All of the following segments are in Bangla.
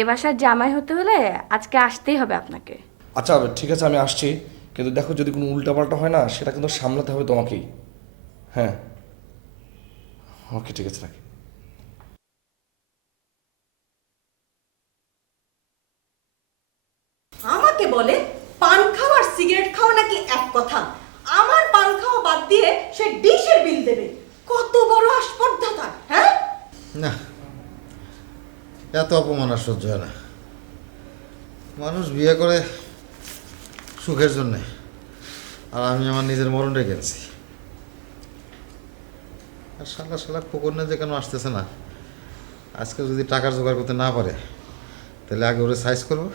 এ বাসার জামাই হতে হলে আজকে আসতেই হবে আপনাকে। আচ্ছা ঠিক আছে, আমি আসছি, কিন্তু দেখো যদি কোনো উল্টাপাল্টা হয় না সেটা কিন্তু সামলাতে হবে তোমাকেই। হ্যাঁ, ওকে ঠিক আছে, রাখি। আমাকে বলে পান খাওয়া আর সিগারেট খাওয়া নাকি এক কথা। আমার পান খাওয়া বাদ দিয়ে সে ডিশের বিল দেবে। কত বড় আসপর্ধা তার, হ্যাঁ? না, এত অপমান আর সহ্য হয় না। মানুষ বিয়ে করে সুখের জন্যে, আর আমি আমার নিজের মরণটা গেছি। আর শালা শালা খোকরনে যে কেন আসতেছে না, আজকে যদি টাকার জোগাড় করতে না পারে তাহলে আগে ওরে সাইজ করবো,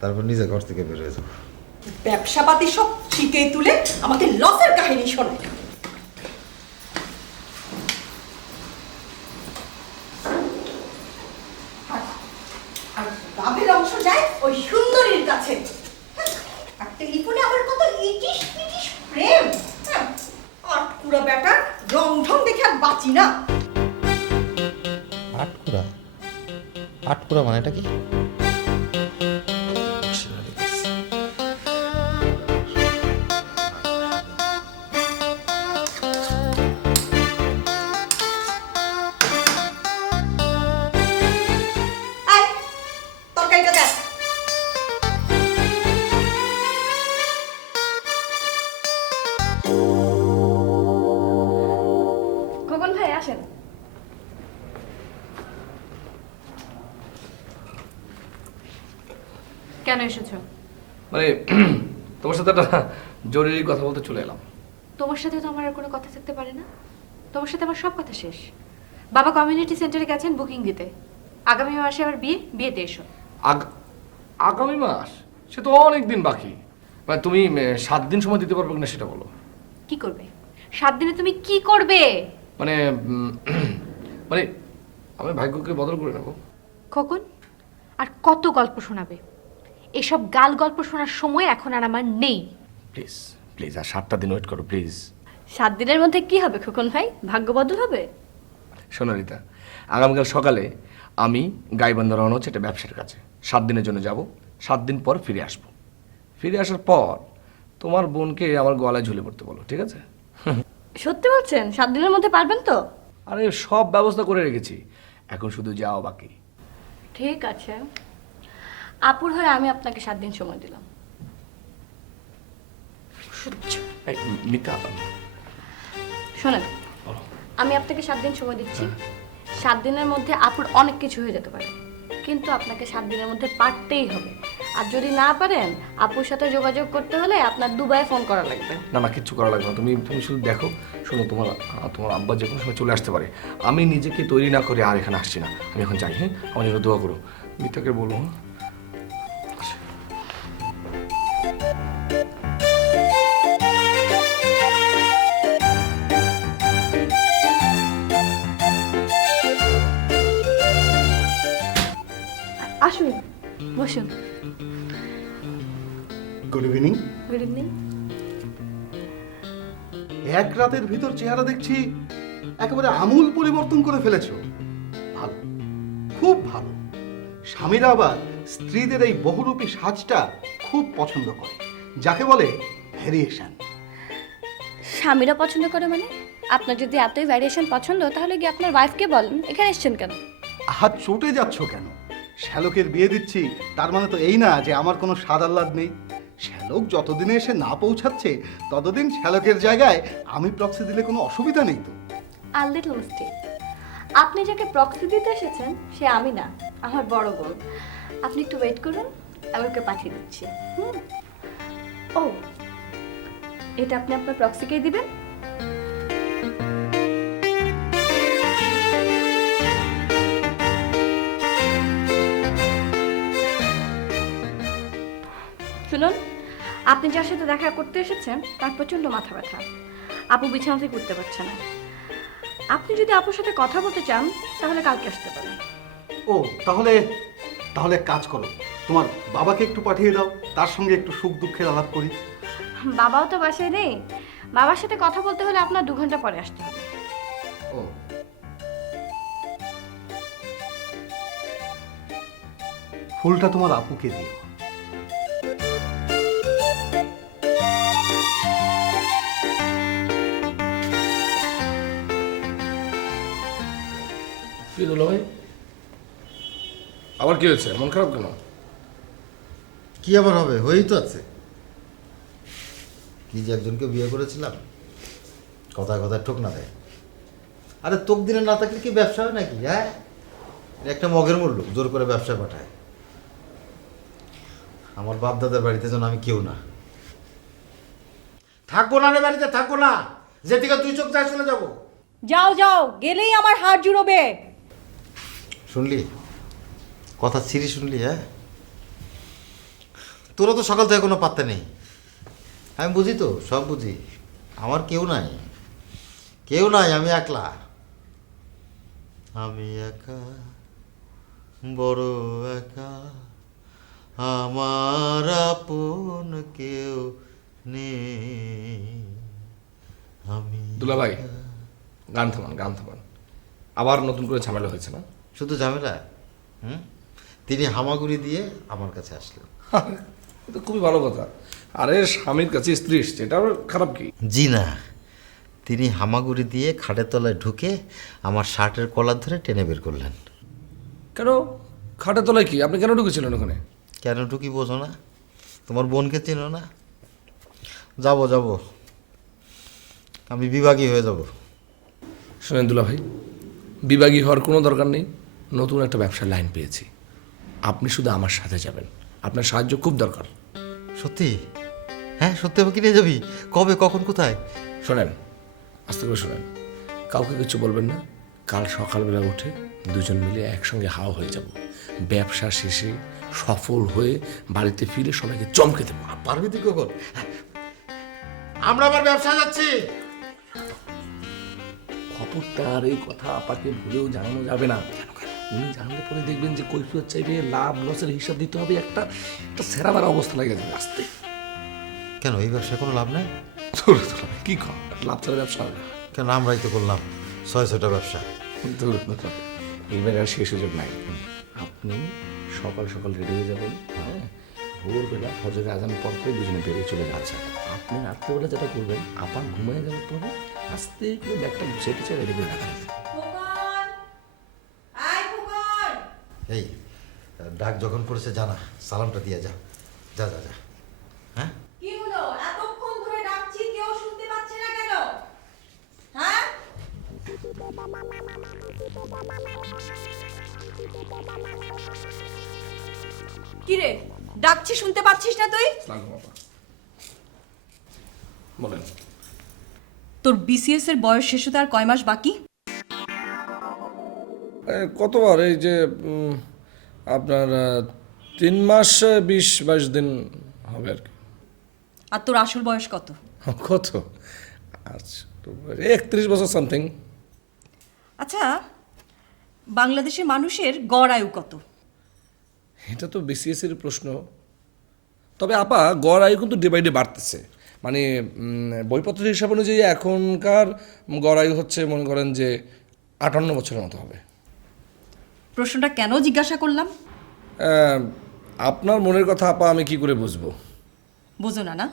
তারপর নিজে ঘর থেকে বের হয়ে যাবো। ব্যবসাপাতি সব ঠিকই তুলে আমাকে লসের কাহিনী শোনায়। আর লাভের অংশ যায় ওই সুন্দরীর কাছে। আর টেলিফোনে আবার কত ইটিশ পিটিশ প্রেম। আটকুড়া বেটার রং ঢং দেখে আর বাঁচি না। আটকুড়া? আটকুড়া মানে এটা কি? আয়, তরকারিটা দেখ। খোকন ভাই আসেন। কেন এসেছো? মানে তোমার সাথে একটা জরুরি কথা বলতে চলে এলাম। তোমার সাথে তো আমার আর কোনো কথা থাকতে পারে না। তোমার সাথে আমার সব কথা শেষ। বাবা কমিউনিটি সেন্টারে গেছেন বুকিং দিতে। আগামী মাসে আবার বিয়েতে এসো। আগামী মাস? সে তো অনেক দিন বাকি। মানে তুমি 7 দিন সময় দিতে পারবে কিনা সেটা বলো। কি করবে 7 দিনে? তুমি কি করবে? মানে মানে আমি ভাগ্যকে বদল করে নেবো। খোকন, আর কত গল্প শোনাবে? এসব গাল গল্প শোনার সময় এখন আর আমার নেই। প্লিজ প্লিজ, আর 7টা দিন ওয়েট করো প্লিজ। 7 দিনের মধ্যে কি হবে খোকন ভাই? ভাগ্য বদল হবে? শোনো রিতা, আগামীকাল সকালে আমি গাইবান্ধা রওনা হচ্ছে একটা ব্যবসার কাছে। 7 দিনের জন্য যাব, 7 দিন পর ফিরে আসবো। ফিরে আসার পর তোমার বোনকে আমার গলায় ঝুলে পড়তে বলো, ঠিক আছে? সত্যি বলছেন? 7 দিনের মধ্যে পারবেন তো? আরে সব ব্যবস্থা করে রেখেছি, এখন শুধু যাও বাকি। ঠিক আছে, আপুর হয়ে আমি আপনাকে 7 দিন সময় দিলাম। সহ্য। এই মিতা, শোনেন, বলো। আমি আপনাকে 7 দিন সময় দিচ্ছি। 7 দিনের মধ্যে আপুর অনেক কিছু হয়ে যেতে পারে, কিন্তু আপনাকে 7 দিনের মধ্যে পারতেই হবে। আর যদি না পারেন, আপুর সাথে যোগাযোগ করতে হলে আপনার দুবাই ফোন করা লাগবে। না না, কিচ্ছু করা লাগবে না, তুমি তুমি শুধু দেখো। শোনো, তোমার তোমার আব্বা যে কোনো সময় চলে আসতে পারে। আমি নিজেকে তৈরি না করে আর এখানে আসছি না। আমি এখন যাই, হ্যাঁ? আমার জন্য দোয়া করো। মিতাকে বলো, হ্যাঁ? আসুন, বসুন। Good evening. Good evening. এক রাতের ভিতর চেহারা দেখছি একেবারে আমূল পরিবর্তন করে ফেলেছো। ভালো, খুব ভালো। স্বামীরা আবার স্ত্রীদের এই বহুরূপী সাজটা খুব পছন্দ করে, যাকে বলে ভেরিয়েশন। স্বামীরা পছন্দ করে মানে? আপনার যদি এতই ভ্যারিয়েশন পছন্দ, তাহলে কি আপনার ওয়াইফকে বলেন। এখানে এসেছেন কেন? হাত চটে যাচ্ছ কেন? শ্যালকের বিয়ে দিচ্ছি, তার মানে তো এই না যে আমার কোনো স্বাদ আহ্লাদ নেই। শ্যালক যতদিনে এসে না পৌঁছাচ্ছে ততদিন শ্যালকের জায়গায় আমি প্রক্সি দিলে কোনো অসুবিধা নেই তো। আর লিটল মিস্টেক। আপনি যাকে প্রক্সি দিতে এসেছেন সে আমি না, আমার বড় বোন। আপনি একটু ওয়েট করুন, আমি ওকে পাঠিয়ে দিচ্ছি। ও, এটা আপনি আপনার প্রক্সিকেই দিবেন? শুনুন, আপনি যার সাথে দেখা করতে এসেছেন তার প্রচন্ড মাথা ব্যথা। আপু বিছানা থেকে উঠতে পারছে না। আপনি যদি আপুর সাথে কথা বলতে চান তাহলে কালকে আসতে পারেন। ও, তাহলে তাহলে এক কাজ করো, তোমার বাবাকে একটু পাঠিয়ে দাও, তার সঙ্গে একটু সুখ দুঃখের আলাপ করি। বাবাও তো বাসায় নেই। বাবার সাথে কথা বলতে হলে আপনার 2 ঘন্টা পরে আসতে হবে। ও, ফুলটা তোমার আপুকে দিও। কি দুলা ভাই, আবার কি হয়েছে? মন খারাপ কেন? কি আবার হবে, হয়েই তো আছে। কি যে একজনকে বিয়ে করেছিলাম, কথায় কথায় ঠোক না দেয়। আরে তোক দিনে না থাকলে কি ব্যবসা হয় নাকি? হ্যাঁ, একটা মগের মূল্য জোর করে ব্যবসা পাঠায়। আমার বাপ দাদার বাড়িতে যেন আমি কেউ না। থাকবো না রে বাড়িতে, থাকবো না। যেদিকে তুই চোখ যায় চলে যাবো। যাও যাও, গেলেই আমার হাড় জুড়োবে। শুনলি কথা ছিঁড়ি, শুনলি? হ্যাঁ, তোরা তো সকাল থেকে কোনো পাত্তা নেই। আমি বুঝি তো, সব বুঝি। আমার কেউ নাই, কেউ নাই, আমি একলা। আমি একা, বড় একা, আমার আপন কেউ নেই। আমি দুলা ভাই, গান থামান, গান থামান। আবার নতুন করে ঝামেলা হয়েছে না? শুধু ঝামেলা? তিনি হামাগুড়ি দিয়ে আমার কাছে আসলেন। তো খুবই ভালো কথা। আরে স্বামীর কাছে স্ত্রী এসছে, এটা আবার খারাপ কি? জি না, তিনি হামাগুড়ি দিয়ে খাটের তলায় ঢুকে আমার শার্টের কলার ধরে টেনে বের করলেন। কেন? খাটের তলায় কি? আপনি কেন ঢুকেছিলেন ওখানে? কেন ঢুকি বোঝো না? তোমার বোনকে চিনো না? যাব যাব, আমি বিভাগী হয়ে যাব। শোনেন দুলা ভাই, বিভাগী হওয়ার কোনো দরকার নেই। নতুন একটা ব্যবসার লাইন পেয়েছি, আপনি শুধু আমার সাথে যাবেন। আপনার সাহায্য খুব দরকার। সত্যি? হ্যাঁ সত্যি, আমাকে নিয়ে যাবি? কবে, কখন, কোথায়? শোনেন, আস্তে করে শোনেন, কাউকে কিছু বলবেন না। কাল সকালবেলা উঠে দুজন মিলে একসঙ্গে হাওয়া হয়ে যাব। ব্যবসা শেষে সফল হয়ে বাড়িতে ফিরে সবাইকে চমকে দেবো। পারবি তুই কখন? আমরা আবার ব্যবসা যাচ্ছি। খবরটা আর এই কথা আপাকে ভুলেও জানানো যাবে না। উনি জানলে পরে দেখবেন যে কৈফিয়ত চাইবে, লাভ লসের হিসাব দিতে হবে, একটা সেরাবার অবস্থা লেগে যাবে। আসতে কেন, এই ব্যবসায় কোনো লাভ নেই? কি কর, লাভ ছাড়া ব্যবসা হবে? কেন, আমরাই তো করলাম 600টা ব্যবসা। এইবার আর শেষ সুযোগ নাই। আপনি সকাল সকাল রেডি হয়ে যাবেন, হ্যাঁ, ভোরবেলা ফজরের আজান পর থেকে দুজনে বেরিয়ে চলে যাচ্ছে। আপনি রাত্রেবেলা যেটা করবেন, আপা ঘুমিয়ে যাওয়ার পরে আস্তে করে ব্যাগটা গুছিয়ে টুছিয়ে রেডি করে রাখা যাবে। এই ডাক যখন পড়েছে জানা, সালামটা দিয়ে যা, যা যা যা। হ্যাঁ, কি হলো, এতক্ষণ ধরে ডাকছি, কেউ শুনতে পাচ্ছে না কেন? হ্যাঁ, কি রে, ডাকছি শুনতে পাচ্ছিস না তুই? বলেন। তোর বিসিএস এর বয়স শেষ হতে আর কয় মাস বাকি? কতবার এই যে আপনার 3 মাস 20-22 দিন হবে আর কি। আর তোর আসল বয়স কত? কত? আচ্ছা, 31 বছর সামথিং। আচ্ছা, বাংলাদেশের মানুষের গড় আয়ু কত? এটা তো বিসিএস এর প্রশ্ন। তবে আপা, গড় আয়ু কিন্তু ডে বাই ডে বাড়তেছে। মানে বইপত্রের হিসাব অনুযায়ী এখনকার গড় আয়ু হচ্ছে, মনে করেন যে 58 বছরের মতো হবে। প্রশ্নটা কেন জিজ্ঞাসা করলাম? আপনার মনের কথা আপা আমি কি করে বুঝবো? বোঝো না? না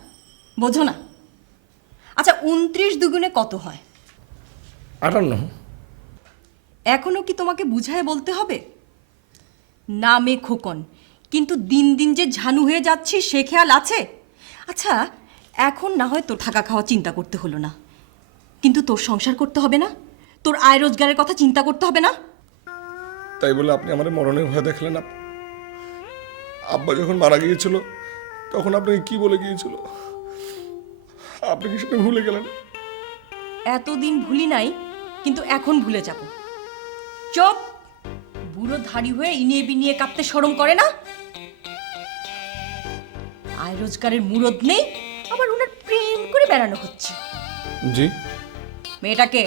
বোঝো না? আচ্ছা, 29 দুগুণে কত হয়? 58। এখনো কি তোমাকে বুঝায় বলতে হবে? নামে খোকন, কিন্তু দিন দিন যে ঝানু হয়ে যাচ্ছি সে খেয়াল আছে? আচ্ছা, এখন না হয় তোর থাকা খাওয়া চিন্তা করতে হলো না, কিন্তু তোর সংসার করতে হবে না? তোর আয় রোজগারের কথা চিন্তা করতে হবে না? তাই বলে আপনি আমার মরণের ভয় দেখালেন। আব্বা যখন মারা গিয়েছিল তখন আপনাকে কি বলে গিয়েছিল? আপনি কি সেটা ভুলে গেলেন? এতদিন ভুলি নাই, কিন্তু এখন ভুলে যাব। চুপ! বুড়ো ধাড়ি হয়ে ইনিয়ে বিনিয়ে কাঁপতে শরম করে না? আয় রোজগারের মুরদ নেই, আবার ওনার প্রেম করে বেড়ানো হচ্ছে। জি? মেয়েটাকে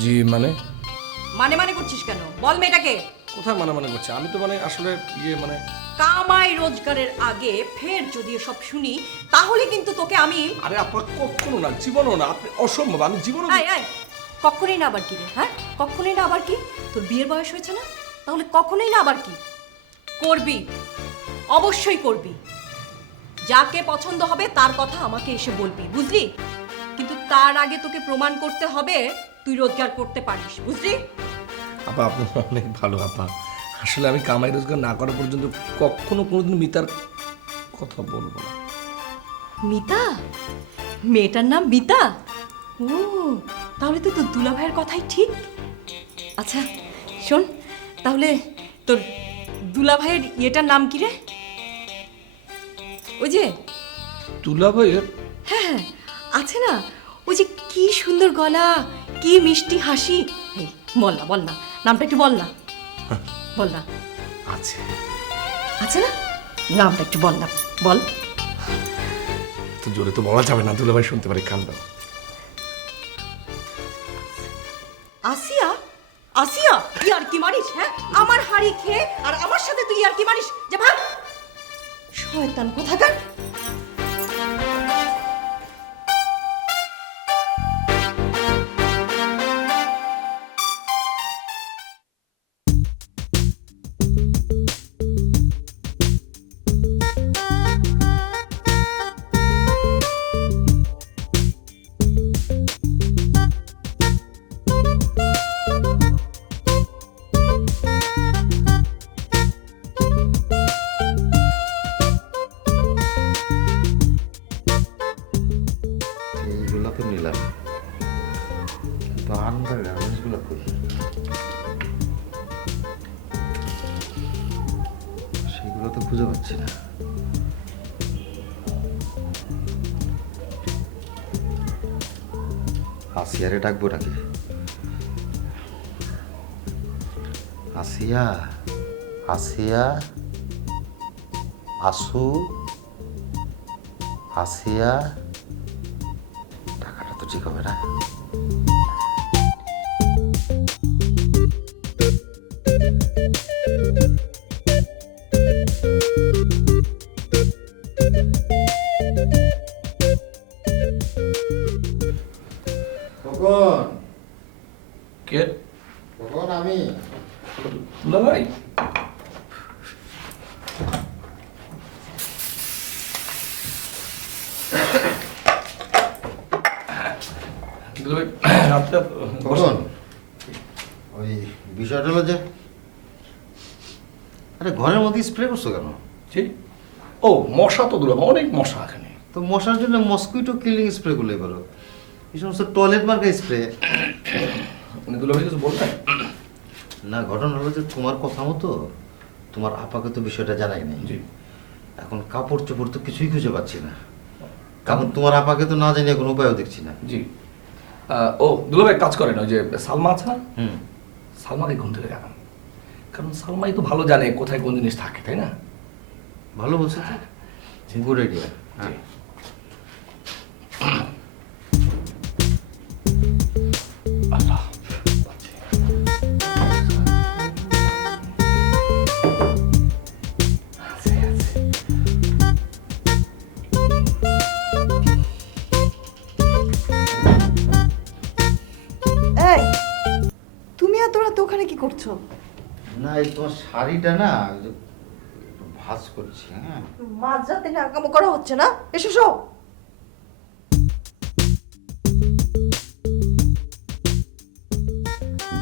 জি মানে? মানে মানে করছিস কেন? বল মেয়েটাকে। কোথায় মানে করছে? আমি তো আসলে মানে কামাই রোজগারের আগে ফের যদি সব শুনি, তাহলে কিন্তু তোকে আমি... আরে আপা, কখনো না, জীবনও না। আপনি অসম্ভব। আমি জীবনও... আয় আয়, কখনোই না আবার কি রে? হ্যাঁ, কখনোই না আবার কি? তোর বিয়ের বয়স হয়েছে না? তাহলে কখনোই না আবার কি? করবি, অবশ্যই করবি। যাকে পছন্দ হবে তার কথা আমাকে এসে বলবি, বুঝলি? কিন্তু তার আগে তোকে প্রমাণ করতে হবে তুই রোজগার করতে পারিস, বুঝলি? আপা আপনি অনেক ভালো আপা। আসলে আমি কামাই রোজগার না করা পর্যন্ত কখনো কোনোদিন মিতার কথা বলবো না। মিতা? মেয়েটার নাম মিতা? ও, তাহলে তো তোর দুলা ভাইয়ের কথাই ঠিক। আচ্ছা শোন, তাহলে তোর দুলা ভাইয়ের ইয়েটার নাম কি রে? ওই যে তুলা ভাইয়ের? হ্যাঁ হ্যাঁ আছে না, ওই যে কি সুন্দর গলা, কি মিষ্টি হাসি। এই বল না, বল না, নামটা একটু বল না, বল না। আছে আছে না, নামটা একটু বল না, বল। তো জোরে তো বলা যাবে না, দুলা ভাই শুনতে পারে, কান দাও। আসিয়া? আসিয়া ইয়ার কি মারিস? হ্যাঁ, আমার হাড়ি খেয়ে আর আমার সাথে তুই ইয়ার কি মারিস? যা ভাগ, শয়তান কোথাকার। এইগুলো তো নিলাম, কিন্তু আনন্দের গার্মেন্টসগুলো কই? সেগুলো তো খুঁজে পাচ্ছি না। আসিয়ারে ডাকবো নাকি? আসিয়া, আসিয়া, আসু, আসিয়া। টাকাটা তো ঠিক হবে না। কখন? কে? কখন? আমি। তুলা ভাই? দুলা ভাই, আপনি কখন? ওই বিষয়টা হলো যে, আরে ঘরের মধ্যে স্প্রে করছো কেন? জি? ও মশা তো দুলা ভাই, অনেক মশা এখানে। তো মশার জন্য মসকুইটো কিলিং স্প্রে করলে পারো। এই সমস্ত টয়লেট মার্কা স্প্রে। দুলা ভাই কিছু বলতেন? না, ঘটনা হলো যে তোমার কথা মতো তোমার আপাকে তো বিষয়টা জানাই নাই। জি। এখন কাপড় চোপড় তো কিছুই খুঁজে পাচ্ছি না, কারণ তোমার আপাকে তো না জানিয়ে কোনো উপায়ও দেখছি না। জি। ও দুলা ভাই কাজ করেন, ওই যে সালমা আছে না, হুম, সালমাকে ঘুম থেকে দেখান। কারণ সালমাই তো ভালো জানে কোথায় কোন জিনিস থাকে, তাই না? ভালো বলছো তো, গুড আইডিয়া। জি। আল্লাহ। এই, তুমি আর তোরা তো ওখানে কি করছো? না, এই তোমার শাড়িটা না ওই যে একটু ভাঁজ করছি। হ্যাঁ, মাঝরাতে নাকামো করা হচ্ছে না, এসো শো।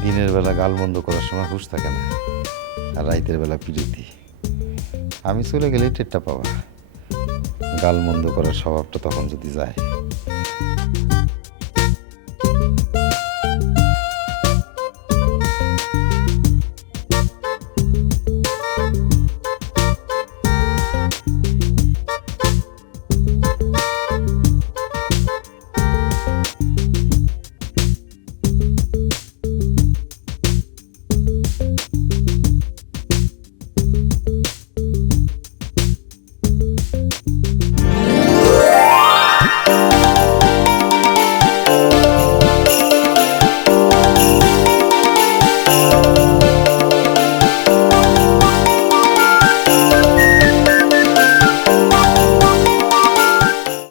দিনের বেলা গাল বন্ধ করার সময় হুঁশ থাকে না, আর রাইতের বেলা পিড়িতি। আমি চলে গেলে টেরটা পাবা। গাল মন্দ করার স্বভাবটা তখন যদি যায়।